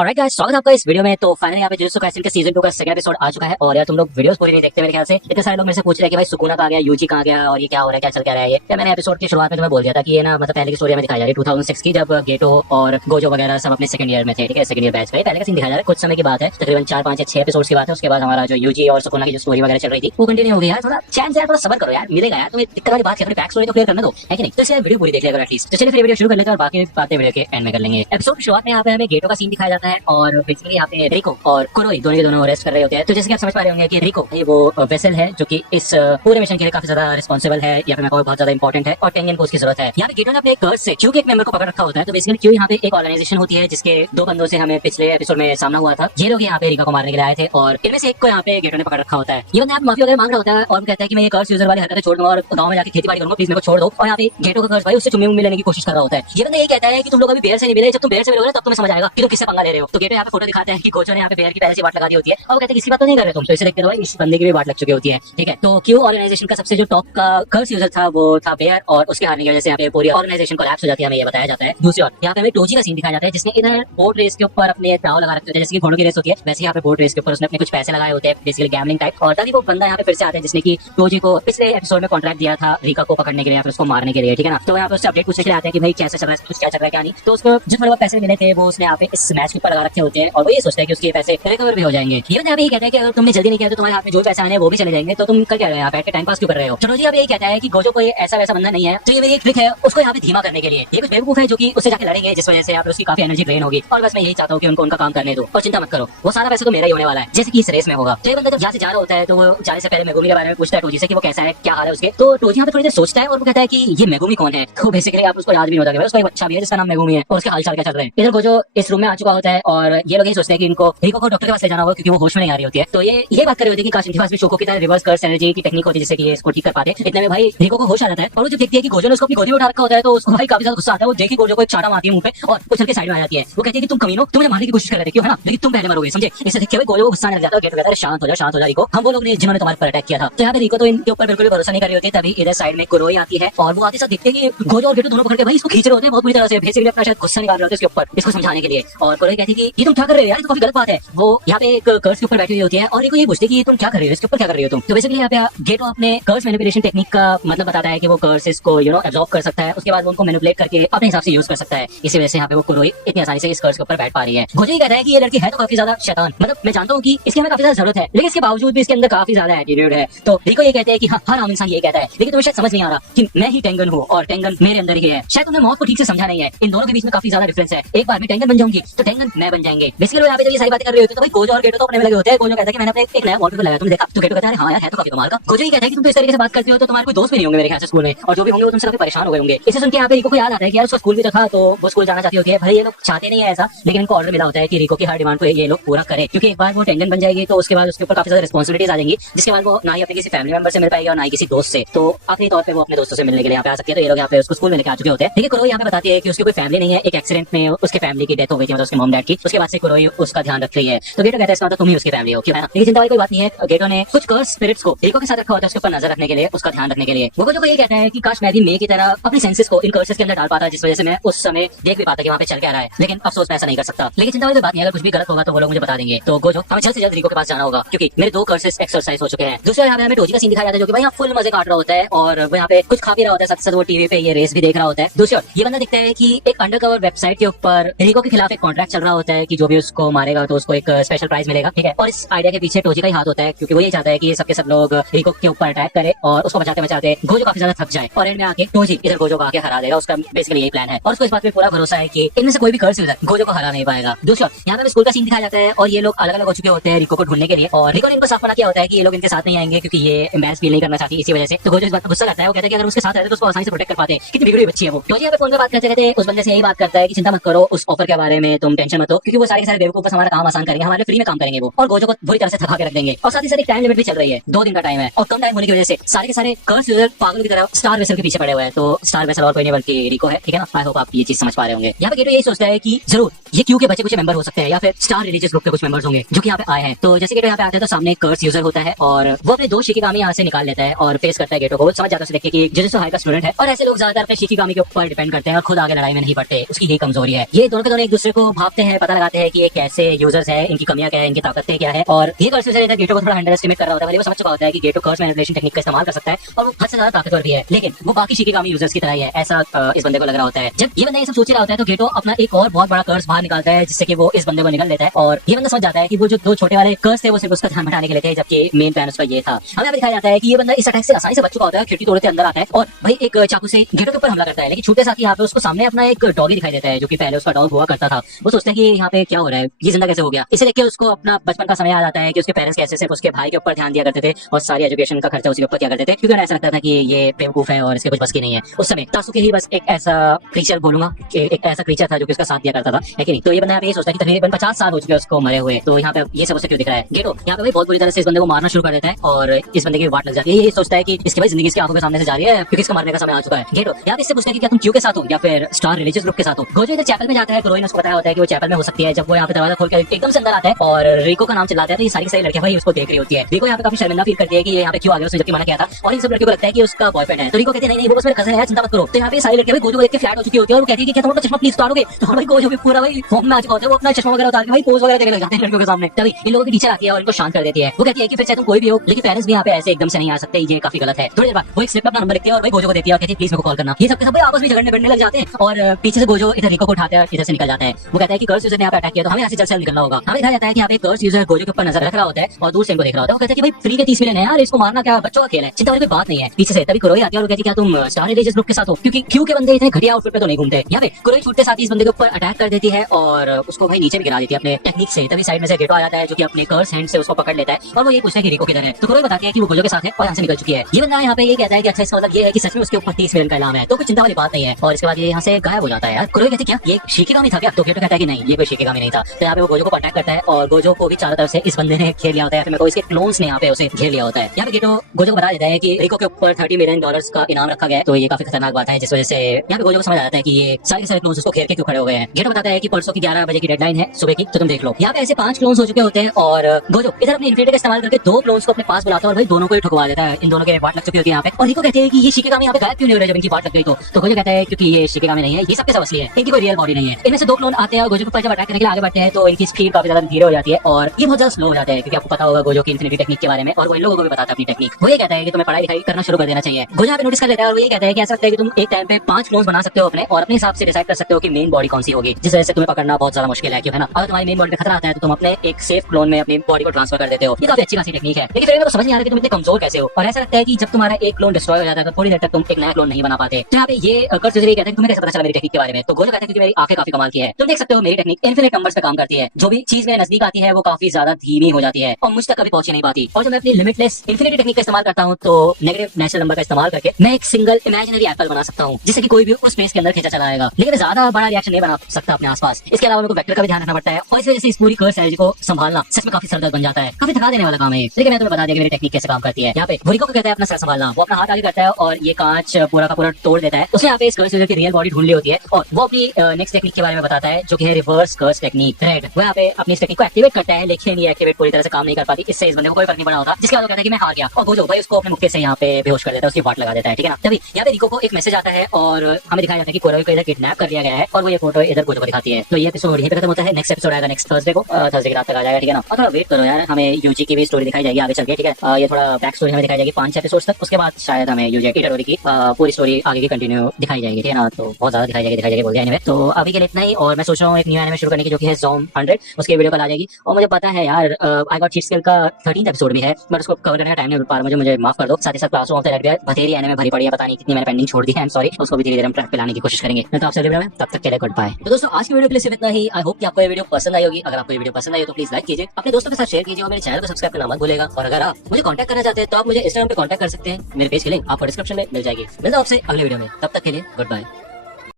Alright guys, स्वागत है आपका इस वीडियो में। तो फाइनली यहाँ पे जुजुत्सु काइसेन के सीजन 2 का सेकंड एपिसोड आ चुका है। और यार तुम लोग वीडियोस पूरी नहीं देखते मेरे ख्याल से। इतने सारे लोग मेरे से पूछ रहे हैं कि भाई सुकुना कहाँ गया, यूजी कहाँ गया और ये क्या हो रहा है, क्या चल क्या रहा है। ये मैंने एपिसोड की शुरुआत में तुम्हें बोल दिया था कि ये ना मतलब पहले की स्टोरी में दिखाई जा रही है 2006 की, जब गेटो और गोजो वगैरह सब अपने सेकंड ईयर में थे। ठीक है, सेकंड ईयर बैच का पहले का सीन दिखाया जा रहा है। कुछ समय की बात है, तकरीबन 4 5 या 6 एपिसोड की बात है। उसके बाद हमारा जो यूजी और सुकुना की जो स्टोरी वगैरह चल रही थी वो कंटिन्यू हो गई। यार थोड़ा चैन से, थोड़ा सबर करो यार, मिलेगा यार तुम्हें। दिक्कत वाली बात है, बैक स्टोरी तो क्लियर करना दो, है कि नहीं। तो इसलिए वीडियो पूरी देख लेगा एटलीस्ट। तो चलिए फिर वीडियो शुरू कर लेते हैं और बाकी बातें वीडियो के एंड में कर लेंगे। एपिसोड की शुरुआत में यहाँ पे हमें गेटो का सीन दिखाया जाता है और बेसिकली यहाँ पे रिको और कुरोई दोनों के दोनों रेस्ट कर रहे होते हैं। तो जैसे कि आप समझ पा रहे होंगे कि रिको ये वो वेसल है जो कि इस पूरे मिशन के लिए काफी ज्यादा रिस्पॉन्सिबल है, या फिर मैं बहुत ज्यादा इंपॉर्टेंट है और टेंगन को उसकी जरूरत है। यहाँ पे गेटो ने अपने कर्ज से क्यों एक मेंबर को पकड़ रखा होता है। तो बेसिकली क्यों यहाँ पे एक ऑर्गेनाइजेशन होती है जिसके दो बंदों से हमें पिछले एपिसोड में सामना हुआ था। ये लोग यहाँ पे रिका को मारने के लिए आए थे और इनमें से एक को यहाँ पे गेटो ने पकड़ रखा होता है। ये बंदा यहाँ माफी वगैरह मांग रहा होता है और कहता है कि मैं ये कर्ज यूजर वाली हरकतें छोड़ दूंगा और गाँव में जाकर खेती बाड़ी करूंगा, प्लीज मेरे को छोड़ दो। और यहाँ पे गेटो का कर्ज भाई उससे चुम्मी लेने की कोशिश कर रहा होता है। ये बंदा ये कहता है कि तुम लोग अभी बेर से नहीं मिले, जब तुम बेर से मिलोगे तब तुम्हें समझ आएगा कि तुम किससे पंगा ले रहे हो। तो गेटो यहाँ पे फोटो दिखाते हैं कि गोजो ने यहाँ पे बेर की पहले से बात लगा दी होती है और वो कहते हैं किसी बात तो नहीं कर रहे तुम। तो इसे देखते रहो, इस बंदे की भी बात लग चुकी होती है। ठीक है, तो क्यों ऑर्गेनाइजेशन का सबसे जो टॉप का कर्ज यूजर था वो था बेयर, और उसके हारने की वजह से यहाँ पे पूरी ऑर्गेनाइजेशन कोलैप्स हो जाती है, हमें ये बताया जाता है। दूसरी ओर यहाँ पे हमें टोजी का सीन दिखाया जाता है जिसने इधर बोट रेस के ऊपर अपने दाव लगा रखे होते हैं, जैसे कि घोड़ों की रेस होती है वैसे यहाँ पे बोट रेस के ऊपर उसने अपने कुछ पैसे लगाए होते हैं, बेसिकली गैम्बलिंग टाइप। और तभी वो बंदा यहाँ पे फिर से आता है जिसने की टोजी को पिछले एपिसोड में कॉन्ट्रैक्ट दिया था रिका को पकड़ने के लिए या फिर उसको मारने के लिए। ठीक है ना, तो यहाँ पे उससे अपडेट पूछने के लिए आते हैं कि भाई कैसे चल रहा है, कुछ क्या चल रहा है क्या नहीं। तो उसको जो थोड़े बहुत पैसे मिले थे वो उसने यहाँ पे इस मैच के ऊपर लगा रखे होते हैं और वो ये सोचते हैं कि उसके पैसे रिकवर भी हो जाएंगे। ये यहाँ पे कहता है कि अगर तुमने जल्दी नहीं किया तो तुम्हारे हाथ में जो पैसे आने वो भी चले जाएंगे, तो तुम कर क्या रहे हो यहाँ पे टाइम पास क्यों कर रहे हो। चलो जी, अब यही कहता है कि गोजो को ये ऐसा वैसा बंदा नहीं है, तो ये एक ट्रिक है उसको यहाँ पे धीमा करने के लिए। ये कुछ बेवकूफ है जो कि उससे जाके लड़ेंगे जिस वजह से यहाँ पे उसकी काफी एनर्जी ड्रेन होगी। और बस मैं यही चाहता हूँ कि उनको उनका काम करने दो और चिंता मत करो, वो सारा पैसा तो मेरा ही होने वाला है, जैसे कि इस रेस में होगा। तो ये बंदा जब यहाँ से जा रहा होता है तो वो जाने से पहले मेगुमी के बारे में पूछता है टोजी से कि वो कैसा है, क्या हाल है उसके। तो टोजी यहाँ पे थोड़ी देर सोचता है और वो कहता है कि ये मेगुमी कौन है। तो बेसिकली आप उसको याद भी नहीं होता कि उसका एक बच्चा भी है जिसका नाम मेगुमी है और उसके हाल चाल क्या चल रहे हैं। इधर गोजो इस रूम में आ चुका होता है और ये लोग यही सोचते हैं कि इनको रिको को डॉक्टर के पास ले जाना होगा क्योंकि वो होश में नहीं आ रही होती है। तो ये बात कर रही होती है कि काश इनके पास भी शोको की तरह रिवर्स कर्स एनर्जी की टेक्निक होती है जिससे कि ये इसको ठीक कर पाते। इतने में भाई रिको को होश आ जाता है और वो जब देखती है कि गोजो ने उसको अपनी गोदी में उठा रखा होता है तो उसको भाई काफी ज्यादा गुस्सा आता है। वो देखी गोजो को एक चाटा मारती है मुंह पे और वो चल के साइड में आ जाती है। वो कहती है कि तुम कमीनो, तुम मुझे मारने की कोशिश कर रहे थे क्यों, है ना, लेकिन तुम पहले मरोगे, समझे। इसे देख के भाई गोजो को गुस्सा लग जाता है। गेट कहता है शांत हो जा रिको, हम वो लोग नहीं जिन्होंने तुम्हारे पर अटैक किया था। तो यहाँ पे रिको तो इनके ऊपर बिल्कुल भी भरोसा नहीं कर रही होती। तभी इधर साइड में कुरोई आती है और वो आते साथ देखते हैं कि गोजो और गेटो दोनों पकड़ के भाई इसको खींच रहे होते हैं बहुत बुरी तरह से, बेसिकली अपना शायद गुस्सा निकाल रहे होते हैं इसके ऊपर इसको समझाने के लिए। और कुरोई कहती है कि ये तुम क्या कर रहे हो यार, ये तो काफी गलत बात है। वो यहाँ पे एक कर्ज के ऊपर बैठी हुई होती है और रिको ये पूछती है कि तुम क्या कर रहे हो, इसके ऊपर क्या कर रही हो तुम। तो बेसिकली यहाँ पे गेटो अपने कर्ज मैनिपुलेशन टेक्निक का मतलब बताता है कि वो कर्सेस को एब्जॉर्ब कर सकता है, उसके बाद वो उनको मैनिपुलेट करके अपने हिसाब से यूज कर सकता है। इसी वजह से यहाँ पे वो कुरोई इतनी आसानी से इस कर्ज के ऊपर बैठ पा रही है। गोजो कहता है कि ये लड़की है तो काफी ज्यादा शैतान, मतलब मैं जानता हूँ कि इसकी हमें काफी ज्यादा जरूरत है लेकिन इसके बावजूद भी इसके अंदर काफी ज्यादा एटीट्यूड है। तो रिको ये कहते हैं कि हाँ, हर आम इंसान ये कहता है, लेकिन तुम्हें शायद समझ नहीं आ रहा कि मैं ही टेंगन हूँ और टेंगन मेरे अंदर ही है। शायद तुमने मौत को ठीक से समझा नहीं है, इन दोनों के बीच में काफी ज्यादा डिफरेंस है। एक बार मैं टेंगन बन जाऊंगी तो टेंगन मैं बन जाएंगे। बेसिकली यहाँ पे जब ये सारी बातें कर रही होती है तो भाई गोजो और गेटो तो अपने में लगे होते हैं। गोजो कहता है कि मैंने अपने एक नया वॉलपेपर लगाया, तुमने देखा। तो गेटो कहता है हाँ यार है तो काफी कमाल का। गोजो ये कहता है कि तुम तो इस तरीके से बात करती हो तो तुम्हारे कोई दोस्त भी नहीं होंगे मेरे ख्याल से स्कूल में, और जो भी होंगे वो तुमसे काफी परेशान हो गए होंगे। इसे सुन के यहाँ पे रिको को याद आता है कि यार उसका स्कूल भी तो था, तो वो स्कूल जाना चाहती होती है। भाई ये लोग चाहते नहीं है ऐसा, लेकिन इनको ऑर्डर मिला होता है कि रिको की हर डिमांड को ये लोग पूरा करें, क्योंकि एक बार वो टेंगन बन जाएगी तो उसके बाद उसके ऊपर काफी ज्यादा रिस्पॉन्सिबिलिटीज आ जाएंगी, जिसके बाद वो ना ही अपने किसी फैमिली मेंबर से मिल पाएगी और ना ही किसी दोस्त से। तो आखिरी तौर पे वो अपने दोस्तों से मिलने के लिए यहाँ पे आ सकती है। तो ये लोग यहाँ पे उसको स्कूल में लेके आ चुके होते हैं। ठीक है, कुरोई यहाँ पे बताती है कि उसकी कोई फैमिली नहीं है, एक एक्सीडेंट में उसके फैमिली की डेथ हो गई थी, मतलब उसके मॉम डैड की। उसके बाद से कुरोई उसका ध्यान रख रही है। तो गेटो कहता है इसका मतलब तुम ही उसकी फैमिली हो, क्यों है ना। लेकिन चिंता वाली कोई बात नहीं है, गेटो ने कुछ कर्स स्पिरिट्स को रिको के साथ रखा होता है उसके ऊपर नजर रखने के लिए, उसका ध्यान रखने के लिए। वो जो ये कहता है कि काश मैं भी मे की तरह अपनी सेंसेस को इन कर्सेस के अंदर डाल पाता, जिस वजह से मैं उस समय देख भी पाता कि वहाँ पे चल क्या रहा है, लेकिन अफसोस मैं ऐसा नहीं कर सकता। लेकिन चिंता वाली बात नहीं है, अगर कुछ भी गलत होगा तो वो लोग मुझे बता देंगे। तो गोजो हमें जल्द से जल्द रिको के पास जाना होगा क्योंकि मेरे 2 कर्सेस एक्सरसाइज हो चुके हैं। दूसरा यहाँ पे हमें टोजी का सीन दिखाया जाता है जो कि भाई यहाँ फुल मजे काट रहा होता है और वो यहाँ पे कुछ खा पी रहा होता है, साथ साथ वो टीवी पे ये रेस भी देख रहा होता है। दूसरी ओर ये बंदा दिखता है कि एक अंडरकवर वेबसाइट के ऊपर रिको के खिलाफ एक कॉन्ट्रैक्ट चल रहा होता है कि जो भी उसको मारेगा तो उसको एक स्पेशल प्राइज मिलेगा। ठीक है, और इस आइडिया के पीछे टोजी का ही हाथ होता है क्योंकि वो ये चाहता है कि ये सबके सब लोग रिको के ऊपर अटैक करे और उसको बचाते बचाते गोजो काफी ज्यादा थक जाए और एंड में आके टोजी इधर गोजो को आके हरा देगा। उसका बेसिकली यही प्लान है और उसको इस बात पे पूरा भरोसा है कि इनमें से कोई भी कर्स यूजर गोजो को हरा नहीं पाएगा। दूसरा यहाँ पे स्कूल का सीन दिखाया जाता है और ये लोग अलग अलग हो चुके होते हैं रिको को ढूंढने के लिए, और रिको ने इनको साफ मना किया होता है कि ये लोग इनके साथ नहीं आएंगे क्योंकि ये एम्बैरेस फील नहीं करना चाहती इसी वजह से। तो गोजो इस बात पर गुस्सा करता है, वो कहता है कि अगर उसके साथ रहते तो उसको आसानी से प्रोटेक्ट कर पाते, कितनी बिगड़ी बच्ची है वो। टोजी यहाँ पे फोन पे बात करते रहते उस बंदे से यही बात करता है कि चिंता मत करो, उस ऑफर के बारे में तुम टेंशन मत हो क्योंकि वो सारे के सारे बेवकूफ बस हमारा काम आसान करेंगे, हमारे फ्री में काम करेंगे वो, और गोजो को बुरी तरह से थका के रख देंगे। और साथ ही साथ एक टाइम लिमिट भी चल रही है, 2 दिन का टाइम है और कम टाइम होने की वजह से सारे के सारे कर्स यूजर पागलों की तरह स्टार वेसल के पीछे पड़े हुए हैं। तो स्टार वेसल और कोई नहीं बल्कि रिको है, ठीक है ना। आई होप आप ये चीज समझ पा रहे होंगे। यहाँ पे गेटो यही सोचता है कि जरूर ये क्यू के बच्चे कुछ मेंबर हो सकते हैं या फिर स्टार रिलीजियस ग्रुप के कुछ मेंबर्स होंगे जो कि यहाँ पे आए हैं। तो जैसे गेटो यहाँ पे आते हैं तो सामने एक कर्स यूजर होता है और वो अपने 2 शिकिगामी यहाँ से निकाल लेता है और फेस करता है गेटो को। समझ जाता है देखिए कि जुजुत्सु हाई का स्टूडेंट है और ऐसे लोग ज्यादातर अपने शिकिगामी के ऊपर डिपेंड करते हैं और खुद आगे लड़ाई में नहीं पड़ते, उसकी यही कमजोरी है। ये दोनों के दोनों एक दूसरे को भापते हैं, पता लगाते हैं कि ये कैसे यूजर्स है, इनकी कमियां क्या है, इनकी ताकतें क्या है। और ये कर्स यूजर गेटो को थोड़ा अंडर एस्टिमेट कर रहा होता है, वो समझ चुका होता है कि गेटो कर्स मैनिपुलेशन टेक्निक का इस्तेमाल कर सकता है और वो हद से ज्यादा ताकतवर भी है, लेकिन वो बाकी शिकिगामी यूजर्स की तरह ही है, ऐसा इस बंदे को लग रहा होता है। जब ये बंदा ये सब सोच रहा होता है तो गेटो अपना एक और बहुत बड़ा कर्स बाहर निकालता है, जिससे कि वो इस बंदे को निकल लेता है। और ये बंदा समझ जाता है कि वो जो दो छोटे वाले कर्स थे वो सिर्फ उसका ध्यान हटाने के लिए थे, जबकि मेन प्लान उसका ये था। हमें दिखाया जाता है कि ये बंदा इस अटैक से आसानी से बच चुका होता है, खिड़की तोड़ते अंदर आता है और भाई एक चाकू से गेटो के ऊपर हमला करता है। लेकिन छूटे साथ ही यहाँ पे उसको सामने अपना एक डॉगी दिखाई देता है, जो कि पहले उसका डॉग हुआ करता था। वो सोचता है कि यहाँ पे क्या हो रहा है, ये जिंदा कैसे हो गया। इसे देख के उसको अपना बचपन का समय याद आता है कि उसके पेरेंट्स कैसे सिर्फ उसके भाई के ऊपर ध्यान दिया करते थे और सारी एजुकेशन का खर्चा उसी के ऊपर किया करते थे, क्योंकि उन्हें ऐसा लगता था कि ये बेवकूफ है और इसके कुछ बस की नहीं है। उस समय तासुके ही बस एक ऐसा क्रीचर बोलूंगा, एक ऐसा क्रीचर था जो कि उसका साथ दिया करता था, है कि नहीं। तो ये बंदा यहाँ पे ये सोचता है कि तकरीबन 50 साल हो चुके हैं उसको मरे हुए, तो यहाँ पे ये सब उसे क्यों दिख रहा है। गेटो यहाँ पे बहुत बुरी तरह से इस बंदे को मारना शुरू कर देता है और इस बंदे की वाट लग जाती है। ये सोचता है कि इसकी भाई जिंदगी इसकी आंखों के सामने से जा रही है, क्योंकि इसका मरने का समय आ चुका है। गेटो यहाँ पे इससे पूछता है कि क्या तुम क्यू के साथ हो या फिर स्टार रिलीजियस ग्रुप के साथ हो। गोजो इधर चैपल में जाता है, क्रोई ने उसको बताया होता है कि वो चैपल में हो सकती है। जब वो यहाँ पे दरवाजा खोल के एकदम से अंदर आता है और रिको का नाम चिल्लाता है, तो ये सारी लड़कियां भाई उसको देख रही होती है। रिको यहाँ पे काफी शर्मिंदा फील करती है कि ये यहाँ पे क्यों आ गया, उसने जबकि मना किया था। और इन सब लड़कियों को लगता है कि उसका बॉयफ्रेंड है, तो रिको कहती है नहीं वो बस मेरा कजन है, चिंता मत करो। तो यहाँ पे सारी लड़कियां गोजो को देख के फ्लैट हो चुकी होती है और वो कहती है कि क्या तुम अपना चश्मा प्लीज उतारोगे। तो भाई गोजो भी पूरा भाई फॉर्म में आ चुका होता है, वो अपना चश्मा वगैरह उतार के भाई पोज वगैरह देने लग जाते हैं लड़कियों के सामने। तभी इन लोगों की टीचर आती है और इनको शांत कर देती है। वो कहती है कि फिर चाहे तुम कोई भी हो, लेकिन पेरेंट्स भी यहाँ पे ऐसे एकदम से नहीं आ सकते, ये काफी गलत है। थोड़ी देर बाद वो एक स्लिप में अपना नंबर लिखती है और भाई गोजो को देती है और कहती है प्लीज मेरे को कॉल करना। ये सब आपस में झगड़ने बैठने लग जाते हैं और पीछे से गोजो इधर रिको को उठाता है, इधर से निकल जाता है। वो कहता है कि कर्स यूजर ने यहाँ पे अटैक किया, तो हमें यहाँ से जल्द से जल्द निकलना होगा। हमें कहा जाता है कि यहाँ पे कर्स यूजर गोजो के ऊपर नजर रख रहा होता है और दूर से इनको देख रहा होता है। वो कहता है कि भाई फ्री के 30 मिलियन है यार, इसको मारना क्या बच्चों का खेल है, चिंता वाली कोई बात नहीं है। पीछे से तभी कुरोई आती है और कहती है क्या तुम स्टार रिलीजियस ग्रुप के साथ हो, क्योंकि क्यू के बंदे इतने घटिया आउटफिट पे तो नहीं घूमते। यहाँ पे कुरोई छूटते साथ ही इस बंदे के ऊपर अटैक कर देती है और उसको भाई नीचे भी गिरा देती है अपने टेक्निक से। तभी साइड में से गेटो आ जाता है जो कि अपने कर्स हैंड से उसको पकड़ लेता है और वो ये पूछता है कि रिको किधर है। तो कुरोई बताती है कि वो गोजो के साथ है और यहाँ से निकल चुकी है। ये बंदा यहाँ पे ये कहता है कि अच्छा इसका मतलब ये है कि सच में उसके ऊपर 30 मिलियन का इनाम है, तो कुछ चिंता वाली बात नहीं है। और इसके बाद ये यहाँ से गायब हो जाता है। यार कुरोई कहती है क्या ये शिकिगामी था क्या, तो गेटो कहता है कि नहीं ये कोई शिकिगामी नहीं था। तो यहाँ पे वो गोजो को अटैक करता है और गोजो को भी चारों तरफ से इस बंदे ने घेर लिया होता है, फिर मेरे को इसके क्लोन्स ने यहाँ पे उसे घेर लिया होता है। यहाँ पे गेटो गोजो को बता देता है कि रिको के ऊपर $30 मिलियन का इनाम रखा गया है, तो ये काफी खतरनाक बात है, जिस वजह से यहाँ पे गोजो को समझ आ जाता है कि ये सारे के सारे क्लोन्स उसको घेर के क्यों खड़े हो गए हैं। गेटो बताता है कि परसों की 11 बजे की डेडलाइन है सुबह की, तो तुम देख लो। यहाँ पे ऐसे 5 क्लोन्स हो चुके होते हैं और गोजो इधर अपने इन्फिनिटी का इस्तेमाल करके 2 क्लोन्स को अपने पास बुलाता है और भाई दोनों को ही ठुकवा देता है। इन दोनों के वाट लग चुकी होती है यहाँ पे। और रिको कहते हैं कि ये शिकिगामी यहाँ पे गायब क्यों नहीं हो रहे जब इनकी वाट लग गई तो गोजो कहता है क्योंकि ये शिकिगामी नहीं है, ये सबके सब असली है, इनकी कोई रियल बॉडी नहीं है। इनमें से 2 क्लोन आते हैं और गोजो के ऊपर जब अटैक करने के लिए आगे बढ़ते हैं तो इनकी स्पीड काफी ज्यादा धीरे हो जाती है और ये बहुत ज्यादा स्लो हो जाता है, क्योंकि आपको पता होगा गोजो की इन्फिनिटी टेक्निक के बारे में, और वो इन लोगों को भी बताता है अपनी टेक्निक। वो ये कहता है कि तुम्हें पढ़ाई लिखाई करना शुरू कर देना चाहिए। गोजो यहाँ पे नोटिस कर लेता है और वो ये कहता है कि ऐसा लगता है कि तुम एक टाइम पे 5 क्लोन्स बना सकते हो अपने, और अपने हिसाब से डिसाइड कर सकते हो कि मेन बॉडी कौन सी होगी, जिस वजह से तुम्हें पकड़ना बहुत ज्यादा मुश्किल है, क्यों है ना। अगर तुम्हारी मेन बॉडी में खतरा आता है तो तुम अपने एक सेफ क्लोन में अपनी बॉडी को ट्रांसफर कर देते हो। ये काफी अच्छी खासी टेक्निक है, लेकिन फिर मेरे को समझ नहीं आ रहा कि तुम इतने कमजोर कैसे हो। और ऐसा लगता है कि जब तुम्हारा एक क्लोन डिस्ट्रॉय हो जाता है तो थोड़ी देर तक तुम एक नया क्लोन नहीं बना पाते। तो यहाँ पे ये कर्स यूजर कहते हैं तुम्हें कैसे पता चला मेरी टेक्निक के बारे में, तो गोजो कहता है कि मेरी आंखें काफी कमाल की है। तुम देख सकते हो मेरी टेक्निक इन्फिनिट नंबर्स पे काम करती है, जो भी चीज मेरे नजदीक आती है वो काफी ज्यादा धीमी हो जाती है और मुझ तक कभी पहुंच नहीं पाती। और जब मैं अपनी लिमिटलेस इन्फिनिटी टेक्निक का इस्तेमाल करता हूँ तो नेगेटिव नेचुरल नंबर का इस्तेमाल करके मैं एक सिंगल इमेजिनरी एप्पल बना सकता हूँ, जिससे कि कोई भी उस स्पेस के अंदर खींचा चला आएगा, लेकिन ज्यादा बड़ा रिएक्शन नहीं बना सकता अपने आसपास। इसके अलावा मेरे को वेक्टर का भी ध्यान रखना पड़ता है और इस वजह से इस पूरी कर्स एनर्जी को संभालना सच में काफी सरदर्द बन जाता है, काफी थका देने वाला काम है। लेकिन मैं तुम्हें बता दिया कि मेरी टेक्निक कैसे काम करती है। यहाँ पे रिको को कहता है अपना सर संभालना, वो अपना हाथ आगे करता है और ये कांच पूरा का पूरा तोड़ देता है। उसने यहाँ पे इस कर्स यूजर की रियल बॉडी ढूंढ ली होती है और वो अपनी नेक्स्ट टेक्निक के बारे में बताता है, जो कि है रिवर्स कर्स टेक्निक। रेड वो यहाँ पे अपनी इस टेक्निक को एक्टिवेट करता है, लेकिन ये एक्टिवेट पूरी तरह से काम नहीं कर पाती। इससे इस बंदे को कोई फर्क नहीं पड़ा होता, जिसके बाद वो कहता है कि मैं हार गया और गोजो भाई उसको अपने मुक्के से यहाँ पे बेहोश कर देता है, उसकी वाट लगा देता है, ठीक है ना। तभी यहाँ पे रिको को एक मैसेज आता है और हमें दिखाया जाता है कि कुरोई को इधर किडनैप कर लिया गया है और वो ये फोटो इधर गोजो को दिखाती है। तो ये एपिसोड यहीं पे खत्म होता है। नेक्स्ट एपिसोड आएगा नेक्स्ट थर्सडे को, थर्सडे की रात तक आ जाएगा, ठीक है ना। और थोड़ा वेट करो यार, हमें यूजी की भी स्टोरी दिखाई जाएगी आगे चल के, ठीक है। ये थोड़ा बैक स्टोरी हमें दिखाई जाएगी 5 एपिसोड तक, उसके बाद शायद हमें यूजी इटोरी की पूरी स्टोरी आगे की कंटिन्यू दिखाई जाएगी, ठीक है ना। तो बहुत ज्यादा दिखाई जाएगी बोल दिया एनीवे। तो अभी के लिए इतना ही, और मैं सोच रहा हूँ एक न्यू एनिमे शुरू करने की, जो कि है ज़ोम 100, उसकी वीडियो कल आ जाएगी। और मुझे पता है यार आई गॉट चीट स्किल का 13th एपिसोड भी है, बट उसको कवर करने का टाइम नहीं मिल पा रहा मुझे माफ कर दो। साथ ही साथ क्लासरूम ऑफ द रेड भी बथेरी एनिमे भरी पड़ी है, पता नहीं कितनी मैंने पेंडिंग छोड़ दी है, आई एम सॉरी। उसको भी धीरे धीरे हम ट्रैक पे लाने की कोशिश करेंगे। मैं तो आपसे वीडियो में तब तक के लिए गुड बाय। तो दोस्तों आज की वीडियो के लिए सिर्फ इतना ही। आई होप कि आपको ये वीडियो पसंद आई होगी। अगर आपको ये वीडियो पसंद आई हो तो प्लीज लाइक कीजिए, अपने दोस्तों के साथ शेयर कीजिए और मेरे चैनल को सब्सक्राइब करना मत भूलेगा। और अगर आप मुझे कांटेक्ट करना चाहते हैं तो आप मुझे इंस्टाग्राम पे कांटेक्ट कर सकते हैं, मेरे पेज की लिंक आपको डिस्क्रिप्शन में मिल जाएगी। मिलता हूं आपसे अगले वीडियो में, तब तक के लिए गुड बाय।